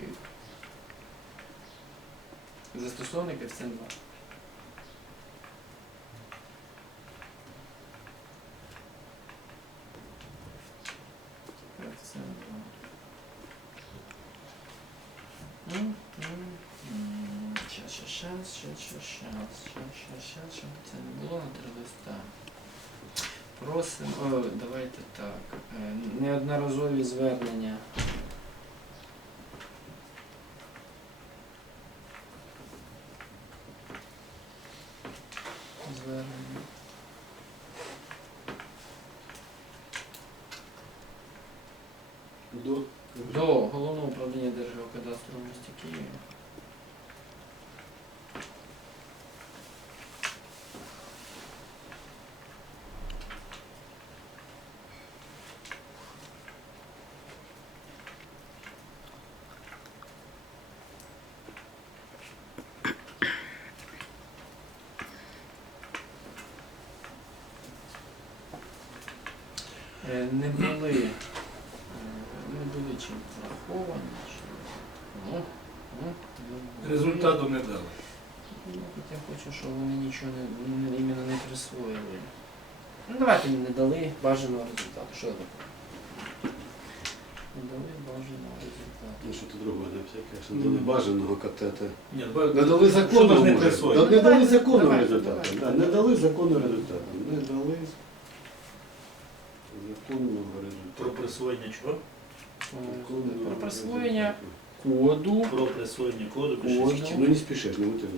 Київ. Застосовник F7-2. Щас, щас, щас, щас, щоб це не було на три листа. Просимо, давайте так. Е, неодноразові звернення. Не були, е, не були чим враховані. Ну, ну, Результату не дали. Ну, Я хочу, щоб вони нічого не, іменно не присвоїли. Ну, давайте їм не дали бажаного результату. Що таке? Не дали бажаного результату. Ну, що ти другого не всяке, що не дали бажаного катета. Ні, Не дали законного. не може. присвоїли? Да, Не дали законного результату. Да, Не дали законного результату. Не дали законного Про результату. присвоєння чого? Про присвоєння коду. Про присвоєння коду Коду. пишіть. Ну не спішиш, не мотиви.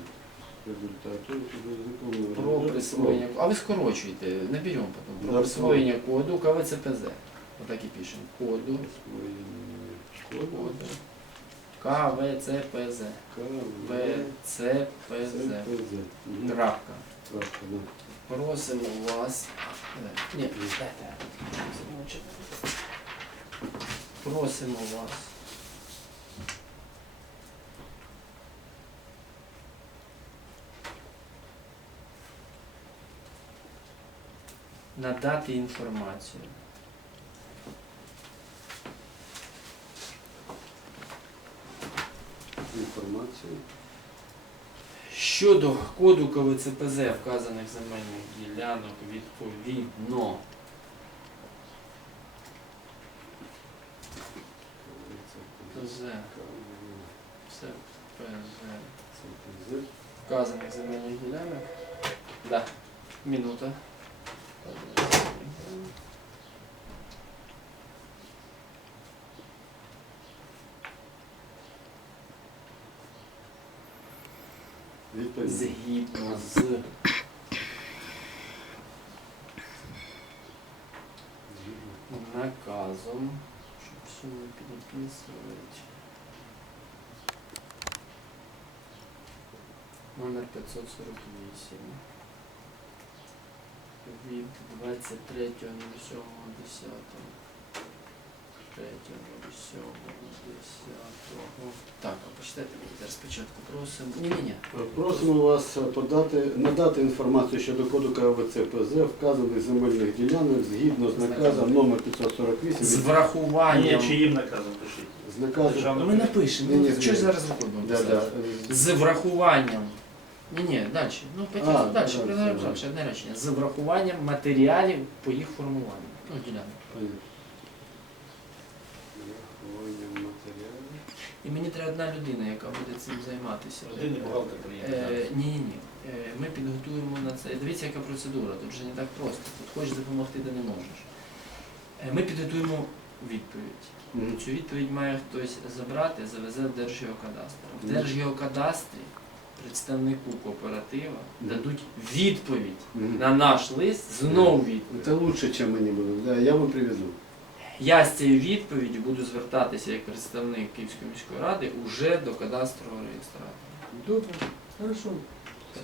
Результату законного Про результату. присвоєння. А ви скорочуєте, не наберемо потім. Про Да, присвоєння коду КВЦПЗ. Отак і пишемо. Коду. Присвоєння коду. Коду. КВЦПЗ. ПЦПЗ. ЦПЗ. Мгм. Крапка. Крапка. Просимо вас. Просимо вас. Надати інформацію. Інформацію. Щодо коду КВЦПЗ вказаних земельних ділянок відповідно ТЗ, ЦПЗ ЦПЗ. вказаних земельних ділянок. Да. Минута. Згідно з наказом, щоб все не переписувати. Номер 548 від 23.07.10 3.07.10 Так, а почитайте мені зараз спочатку просимо. Ні-ні-ні. Просимо вас подати, надати інформацію щодо коду КВЦПЗ вказаних земельних ділянок згідно з наказом номер 548 З від- врахуванням. Ні, чиїм наказом пишіть. з наказом Державного Ну, ми напишемо. Ні, ні, Ну, що ні. зараз виходимо? да, да, З врахуванням. Ні, ні, далі. Ну, А, потім далі. да, Продовжуємо це, ще одне речення. З врахуванням матеріалів по їх формуванню. Ну, ділянок. Матеріалів. І мені треба одна людина, яка буде цим займатися. Один бухгалтер Е, приїде. ні, ні, ні. Е, Ми підготуємо на це. Дивіться, яка процедура. Тут вже не так просто. Тут хочеш допомогти, де не можеш. Е, Ми підготуємо відповідь. Мгм. Цю відповідь має хтось забрати, завезе в Держгеокадастр. В. Держгеокадастрі представнику кооператива дадуть відповідь Мгм. на наш лист, знову відповідь. Це лучше, ніж мені буде. Да, я вам привезу. Я з цією відповіддю буду звертатися як представник Київської міської ради уже до кадастрового реєстратора. Добре, хорошо.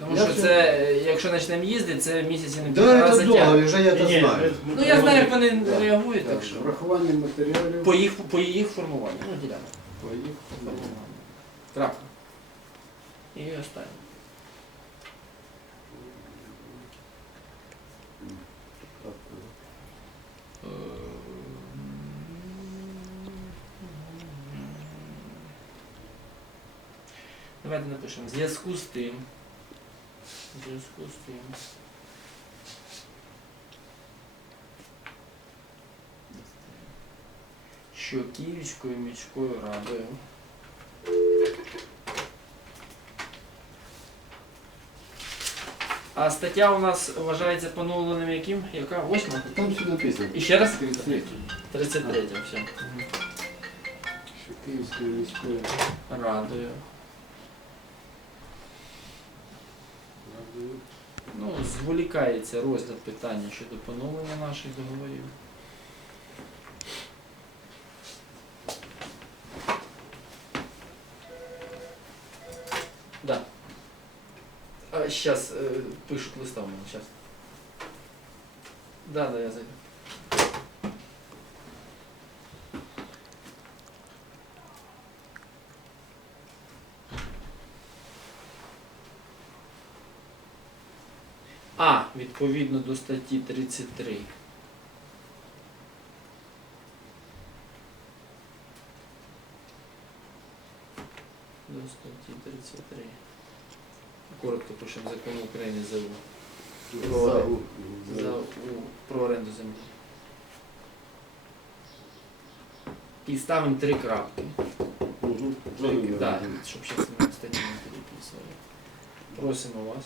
Тому Я що все- це, якщо почнемо їздити, це місяці не Да, півтора це затягне. довго, вже я це ні, знаю. ми- Ну я знаю, як вони Да. реагують, так Так, що. Врахування матеріалів. По їх, по їх формуванню. Ну, ділянок. По їх Формуванню. Крапка. І останнє. Давайте напишемо. В зв'язку з тим. В зв'язку з тим. Що Київською міською радою А стаття у нас вважається поновленим яким? Яка? Восьма? Там все написано. І ще раз? 33. 33 все. Що Київською міською Радою. Ну, зволікається розгляд питання щодо поновлення наших договорів. Да. А, сейчас э, пишут листа у мене, сейчас. Да, да, я зайду. А, відповідно до статті 33. До статті 33. Коротко пишемо закон України за, За, у- за, за, у, про оренду землі. І ставимо три крапки. Мгм. Три, да, щоб зараз ми статті не переписували. Просимо вас.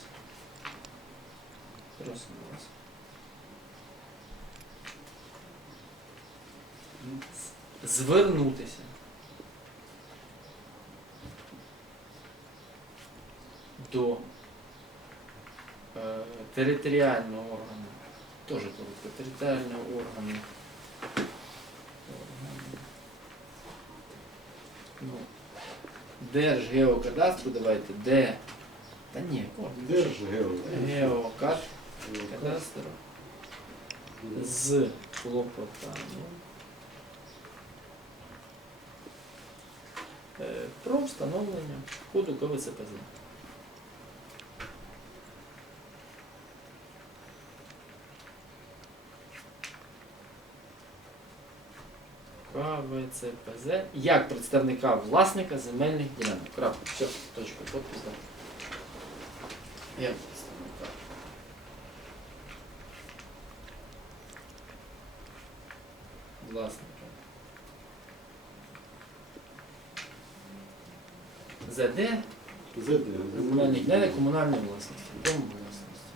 Просимо Звернутися. До е, територіального органу. Теж коротко. Територіального органу. Ну, Держгеокадастру давайте, де. Та ні, коротко. Кадастру з клопотанням е, про встановлення коду КВЦПЗ. КВЦПЗ як представника власника земельних ділянок. Крапка. Все, точка, подпис, да. Як представника. Власника. ЗД ЗД. земельних ділянок комунальної власності. Дом власності.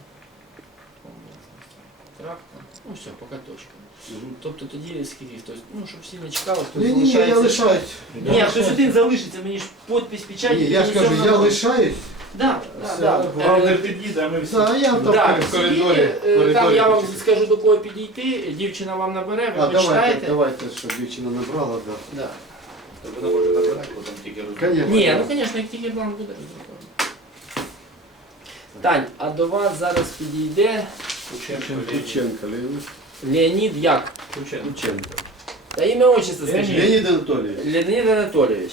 Дом власності. Крапка. Ну все, поки точка. Тобто тоді скільки хтось, ну щоб всі не чекали, хтось Ні, ні, ні, я лишаюсь. Ні, хтось один залишиться, мені ж подпись, печать. Ні, я ж кажу, я лишаюсь. Да, да, да. Главное Е, підійде, а ми всі. Да, я там Так, в коридорі. е, в коридорі там я вам скажу до кого підійти, дівчина вам набере, ви А, давайте, почитаєте. давайте, щоб дівчина набрала, да. Да. Тобто вона може набирати, потім тільки розуміє. Конечно. Ні, ну звісно, як тільки бланк буде. Тань, а до вас зараз підійде Кученко, Кученко, Леонід. Леонід як? Кученко. Кученко. Та ім'я отчество скажіть. Леонід Анатолійович. Леонід Анатолійович.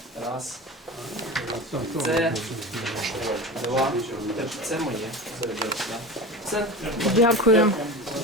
раз. Це два. Це моє. Це. Дякую.